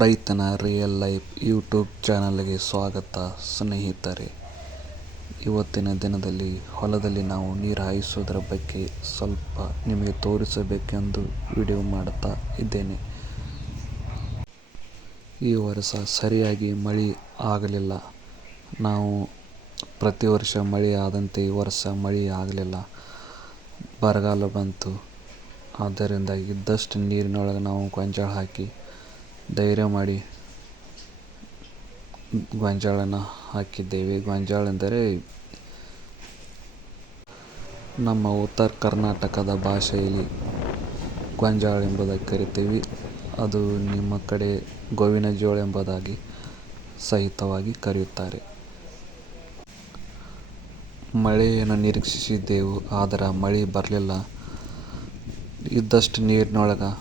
ರೈತನ real life YouTube ಚಾನಲ್ಗೆ ಸ್ವಾಗತ ಸ್ನೇಹಿತರೆ. ಇವತ್ತಿನ ದಿನದಲ್ಲಿ ಹೊಲದಲ್ಲಿ ನಾವು ನೀರು ಹಾಯಿಸೋದ್ರ ಬಗ್ಗೆ ಸ್ವಲ್ಪ ನಿಮಗೆ ತೋರಿಸಬೇಕೆಂದು ವಿಡಿಯೋ ಮಾಡ್ತಾ ಇದ್ದೇನೆ. ಈ ವರ್ಷ ಸರಿಯಾಗಿ ಮಳೆ ಆಗಲಿಲ್ಲ. ನಾವು ಪ್ರತಿ ವರ್ಷ ಮಳೆ ಆದಂತೆ ಈ ವರ್ಷ ಮಳೆ ಆಗಲಿಲ್ಲ, ಬರಗಾಲ ಬಂತು. ಆದ್ದರಿಂದ ಇದ್ದಷ್ಟು ನೀರಿನೊಳಗೆ ನಾವು ಗೊಂಜಾಳ ಹಾಕಿ ಧೈರ್ಯ ಮಾಡಿ ಗೊಂಜಾಳನ ಹಾಕಿದ್ದೇವೆ. ಗೊಂಜಾಳ ಎಂದರೆ ನಮ್ಮ ಉತ್ತರ ಕರ್ನಾಟಕದ ಭಾಷೆಯಲ್ಲಿ ಗೊಂಜಾಳ ಎಂಬುದಾಗಿ ಕರಿತೀವಿ. ಅದು ನಿಮ್ಮ ಕಡೆ ಗೋವಿನ ಜೋಳ ಎಂಬುದಾಗಿ ಸಹಿತವಾಗಿ ಕರೆಯುತ್ತಾರೆ. ಮಳೆಯನ್ನು ನಿರೀಕ್ಷಿಸಿದ್ದೆವು, ಆದರೆ ಮಳೆ ಬರಲಿಲ್ಲ. ಇದ್ದಷ್ಟು ನೀರಿನೊಳಗೆ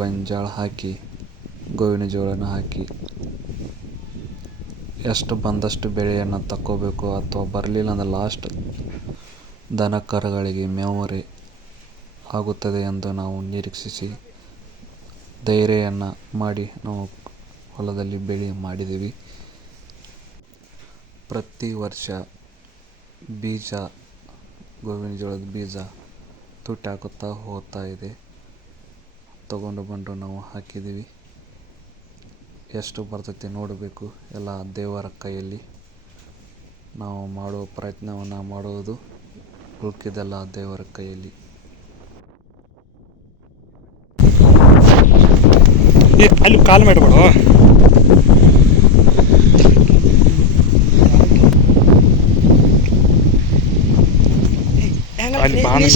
ಗೊಂಜಾಳ ಹಾಕಿ ಗೋವಿನ ಜೋಳನ ಹಾಕಿ ಎಷ್ಟು ಬಂದಷ್ಟು ಬೆಳೆಯನ್ನು ತಕ್ಕೋಬೇಕು, ಅಥವಾ ಬರಲಿಲ್ಲ ಅಂದರೆ ಲಾಸ್ಟ್ ದನ ಕರುಗಳಿಗೆ ಮೇವರೆ ಆಗುತ್ತದೆ ಎಂದು ನಾವು ನಿರೀಕ್ಷಿಸಿ ಧೈರ್ಯವನ್ನು ಮಾಡಿ ನಾವು ಹೊಲದಲ್ಲಿ ಬೆಳೆ ಮಾಡಿದ್ದೀವಿ. ಪ್ರತಿ ವರ್ಷ ಬೀಜ, ಗೋವಿನ ಜೋಳದ ಬೀಜ ತುಟ್ಟಿ ಹಾಕುತ್ತಾ ಹೋಗ್ತಾ ಇದೆ. ತಗೊಂಡು ಬಂದು ನಾವು ಹಾಕಿದ್ದೀವಿ. ಎಷ್ಟು ಬರ್ತೈತಿ ನೋಡಬೇಕು. ಎಲ್ಲ ದೇವರ ಕೈಯಲ್ಲಿ. ನಾವು ಮಾಡುವ ಪ್ರಯತ್ನವನ್ನು ಮಾಡುವುದು, ಉಳ್ಕಿದೆಲ್ಲ ದೇವರ ಕೈಯಲ್ಲಿ. ಅಲ್ಲಿ ಕಾಲು ಮಾಡಬೇಡ.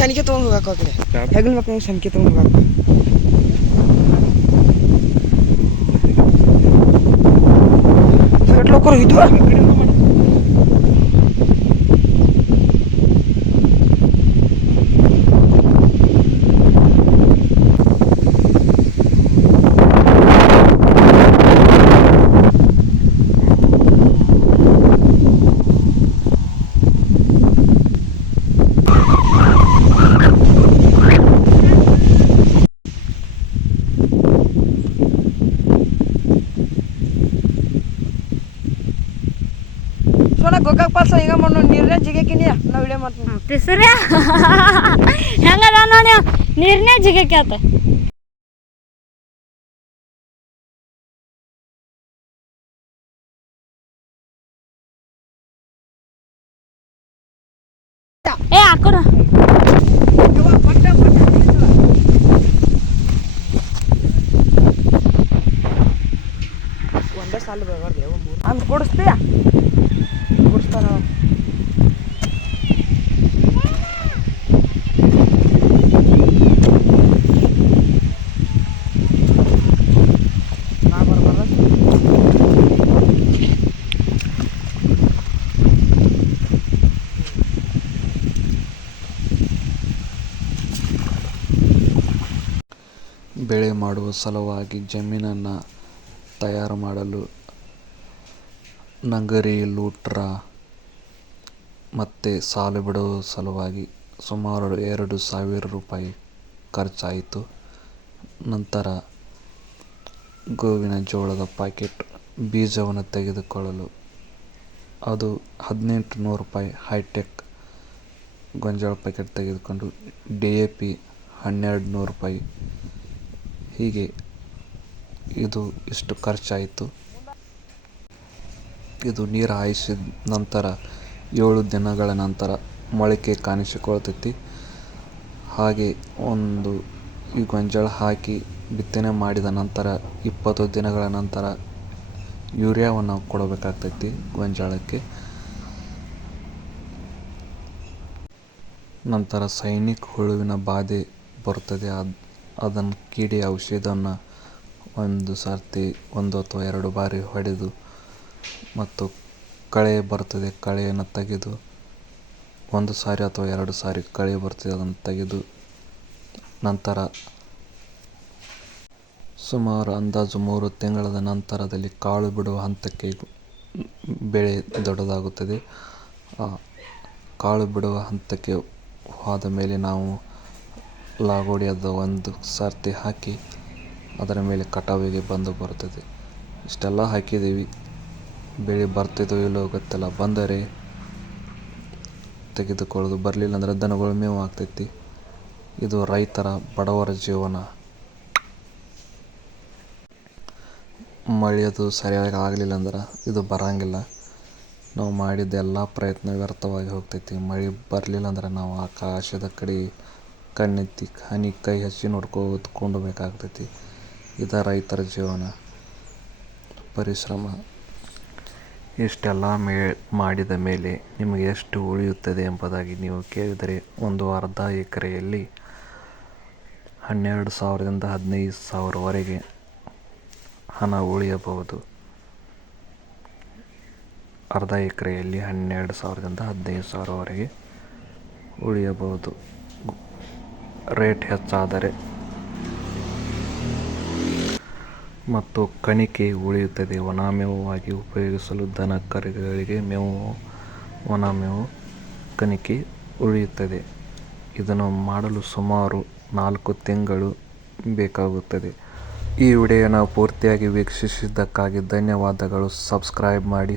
ಸನಿಕೆ ತೊಗೊಂಡು ಹೋಗಕ್ಕೆ ಹೆಗಲ್ ಮಕ್ಕಳು ಸನಿಕೆ ತೊಗೊಂಡು ಹೋಗಕ್ಕೆ ಲೋಕರು ಇದು ಗೋಕಾಕ್ ಪಾಲ್ಸ ಈಗ ಮಾಡೋ ನೀರನ್ನ ಜಿಗಕಿನಿಯ ನಾವು ವಿಡಿಯೋ ಮಾಡ್ತೀವಿ ಸರಿ. ಹೆಂಗದ ನೋಡಿ ನೀರನ್ನೇ ಜಿಗಕ್ಕೆ ಆತ. ಏ ಹಾಕೋಣ ಒಂದೇ ಸಾಲ ಹಂಗೆ ಕೊಡಿಸ್ತೀಯ ಕೊಡಿಸ್ತಾನ. ಬೆಳೆ ಮಾಡುವ ಸಲುವಾಗಿ ಜಮೀನನ್ನು ತಯಾರು ಮಾಡಲು ನಂಗರಿ, ಲೂಟ್ರ ಮತ್ತು ಸಾಲು ಬಿಡುವ ಸಲುವಾಗಿ ಸುಮಾರು 2,000 ರೂಪಾಯಿ ಖರ್ಚಾಯಿತು. ನಂತರ ಗೋವಿನ ಜೋಳದ ಪ್ಯಾಕೆಟ್ ಬೀಜವನ್ನು ತೆಗೆದುಕೊಳ್ಳಲು ಅದು 1,800 ರೂಪಾಯಿ. ಹೈಟೆಕ್ ಗೊಂಜಾಳ ಪ್ಯಾಕೆಟ್ ತೆಗೆದುಕೊಂಡು DAP 1,200 ರೂಪಾಯಿ. ಹೀಗೆ ಇದು ಇಷ್ಟು ಖರ್ಚಾಯಿತು. ಇದು ನೀರು ಹಾಯಿಸಿದ ನಂತರ 7 ದಿನಗಳ ನಂತರ ಮೊಳಕೆ ಕಾಣಿಸಿಕೊಳ್ತೈತಿ. ಹಾಗೆ ಈ ಗೊಂಜಾಳ ಹಾಕಿ ಬಿತ್ತನೆ ಮಾಡಿದ ನಂತರ 20 ದಿನಗಳ ನಂತರ ಯೂರಿಯಾವನ್ನು ಕೊಡಬೇಕಾಗ್ತೈತಿ ಗೊಂಜಾಳಕ್ಕೆ. ನಂತರ ಸೈನಿಕ ಹುಳುವಿನ ಬಾಧೆ ಬರುತ್ತದೆ. ಅದನ್ನು ಕೀಡಿ ಔಷಧವನ್ನು ಒಂದು ಸರ್ತಿ 1 ಅಥವಾ 2 ಬಾರಿ ಹೊಡೆದು, ಮತ್ತು ಕಳೆ ಬರ್ತದೆ, ಕಳೆಯನ್ನು ತೆಗೆದು 1 ಸಾರಿ ಅಥವಾ 2 ಸಾರಿ ಕಳೆ ಬರ್ತದೆ, ಅದನ್ನು ತೆಗೆದು ನಂತರ ಸುಮಾರು ಅಂದಾಜು 3 ತಿಂಗಳ ನಂತರದಲ್ಲಿ ಕಾಳು ಬಿಡುವ ಹಂತಕ್ಕೆ ಬೆಳೆ ದೊಡ್ಡದಾಗುತ್ತದೆ. ಕಾಳು ಬಿಡುವ ಹಂತಕ್ಕೆ ಹೋದ ಮೇಲೆ ನಾವು ಲಾಗೋಡಿ ಅದು ಒಂದು ಸರ್ತಿ ಹಾಕಿ ಅದರ ಮೇಲೆ ಕಟಾವಿಗೆ ಬಂದು ಬರುತ್ತದೆ. ಇಷ್ಟೆಲ್ಲ ಹಾಕಿದ್ದೀವಿ, ಬೆಳೆ ಬರ್ತಿದೋ ಇಲ್ಲೋ ಗೊತ್ತಿಲ್ಲ. ಬಂದರೆ ತೆಗೆದುಕೊಳ್ಳೋದು, ಬರಲಿಲ್ಲ ಅಂದರೆ ದನಗಳು ಮೇವು ಆಗ್ತೈತಿ. ಇದು ರೈತರ ಬಡವರ ಜೀವನ. ಮಳೆಯದು ಸರಿಯಾಗಿ ಆಗಲಿಲ್ಲ ಅಂದ್ರೆ ಇದು ಬರಂಗಿಲ್ಲ. ನಾವು ಮಾಡಿದ ಎಲ್ಲ ಪ್ರಯತ್ನ ವ್ಯರ್ಥವಾಗಿ ಹೋಗ್ತೈತಿ. ಮಳೆ ಬರಲಿಲ್ಲ ಅಂದ್ರೆ ನಾವು ಆಕಾಶದ ಕಡೆ ಕಣ್ಣೆತ್ತಿ ಕೈ ಹಚ್ಚಿ ನೋಡ್ಕೊಂಡು ಬೇಕಾಗ್ತೈತಿ. ಇದು ರೈತರ ಜೀವನ, ಪರಿಶ್ರಮ. ಇಷ್ಟೆಲ್ಲ ಮಾಡಿದ ಮೇಲೆ ನಿಮಗೆ ಎಷ್ಟು ಉಳಿಯುತ್ತದೆ ಎಂಬುದಾಗಿ ನೀವು ಕೇಳಿದರೆ, ಒಂದು ಅರ್ಧ ಎಕರೆಯಲ್ಲಿ 12,000ರಿಂದ 15,000ವರೆಗೆ ಹಣ ಉಳಿಯಬಹುದು. ಅರ್ಧ ಎಕರೆಯಲ್ಲಿ 12,000ರಿಂದ 15,000ವರೆಗೆ ಉಳಿಯಬಹುದು, ರೇಟ್ ಹೆಚ್ಚಾದರೆ. ಮತ್ತು ಕಣಿಕೆ ಉಳಿಯುತ್ತದೆ. ಒಣಮೇವಾಗಿ ಉಪಯೋಗಿಸಲು ದನ ಕರುಗಳಿಗೆ ಮೇವು, ಒಣಮೇವು ಕಣಿಕೆ ಉಳಿಯುತ್ತದೆ. ಇದನ್ನು ಮಾಡಲು ಸುಮಾರು 4 ತಿಂಗಳು ಬೇಕಾಗುತ್ತದೆ. ಈ ವಿಡಿಯೋನ ಪೂರ್ತಿಯಾಗಿ ವೀಕ್ಷಿಸಿದ್ದಕ್ಕಾಗಿ ಧನ್ಯವಾದಗಳು. ಸಬ್ಸ್ಕ್ರೈಬ್ ಮಾಡಿ.